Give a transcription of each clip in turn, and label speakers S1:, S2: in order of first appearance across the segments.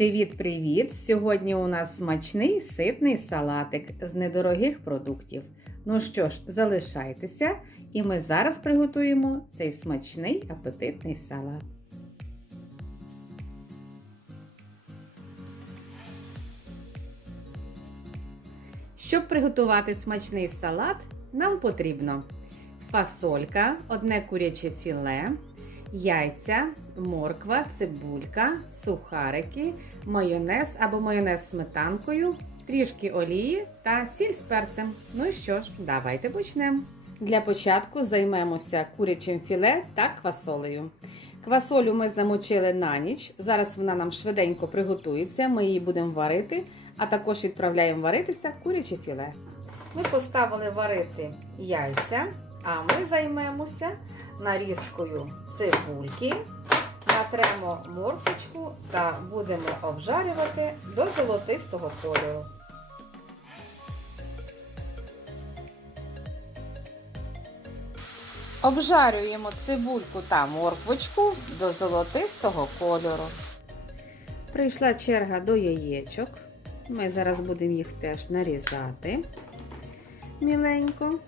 S1: Привіт-привіт! Сьогодні у нас смачний ситний салатик з недорогих продуктів. Ну що ж, залишайтеся, і ми зараз приготуємо цей смачний апетитний салат. Щоб приготувати смачний салат, нам потрібно фасолька, одне куряче філе, яйця, морква, цибулька, сухарики, майонез або майонез сметанкою, трішки олії та сіль з перцем. Ну що ж, давайте почнемо. Для початку займемося курячим філе та квасолею. Квасолю ми замочили на ніч. Зараз вона нам швиденько приготується. Ми її будемо варити, а також відправляємо варитися куряче філе. Ми поставили варити яйця, а ми займемося нарізкою цибульки, натремо морквочку та будемо обжарювати до золотистого кольору. Обжарюємо цибульку та морквочку до золотистого кольору. Прийшла черга до яєчок. Ми зараз будемо їх теж нарізати міленько.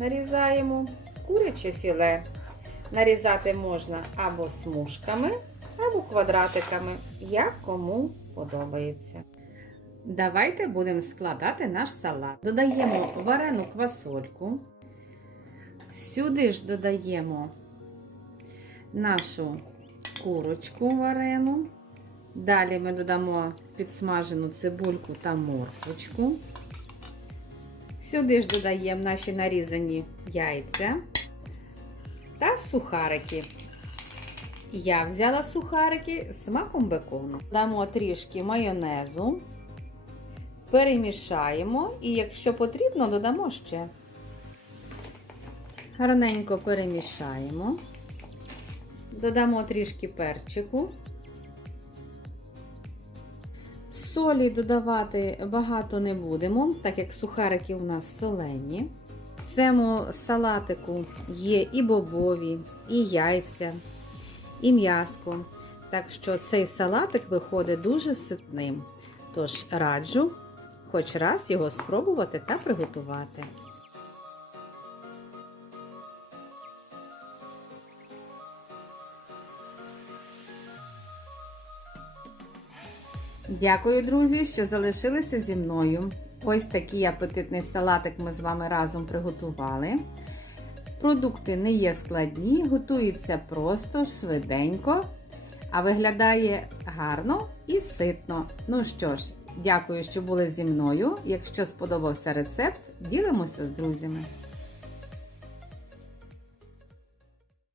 S1: Нарізаємо куряче філе. Нарізати можна або смужками, або квадратиками, як кому подобається. Давайте будемо складати наш салат. Додаємо варену квасольку. Сюди ж додаємо нашу курочку варену. Далі ми додамо підсмажену цибульку та морквочку. Сюди ж додаємо наші нарізані яйця та сухарики. Я взяла сухарики з смаком бекону. Дамо трішки майонезу, перемішаємо і, якщо потрібно, додамо ще. Гарненько перемішаємо, додамо трішки перчику. Солі додавати багато не будемо, так як сухарики у нас солені. В цьому салатику є і бобові, і яйця, і м'яско. Так що цей салатик виходить дуже ситним. Тож раджу хоч раз його спробувати та приготувати. Дякую, друзі, що залишилися зі мною. Ось такий апетитний салатик ми з вами разом приготували. Продукти не є складні, готуються просто, швиденько, а виглядає гарно і ситно. Ну що ж, дякую, що були зі мною. Якщо сподобався рецепт, ділимося з друзями.